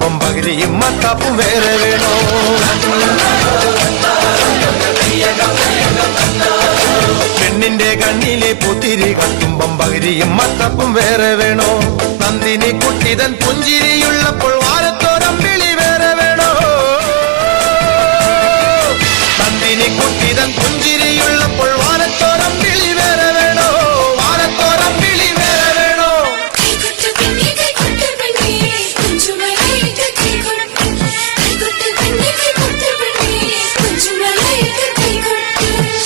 കത്തുമ്പം പകിരിയും മത്താപ്പും വേറെ വേണോ? പെണ്ണിന്റെ കണ്ണിലെ പുത്തിരി കത്തുമ്പം പകിരിയും മത്താപ്പും വേറെ വേണോ? നന്ദിനി കുട്ടിതൻ പുഞ്ചിരിയുള്ളപ്പോൾ വാരത്തോരമ്പിളി വേറെ വേണോ? നന്ദിനി കുട്ടിതൻ പുഞ്ചിരി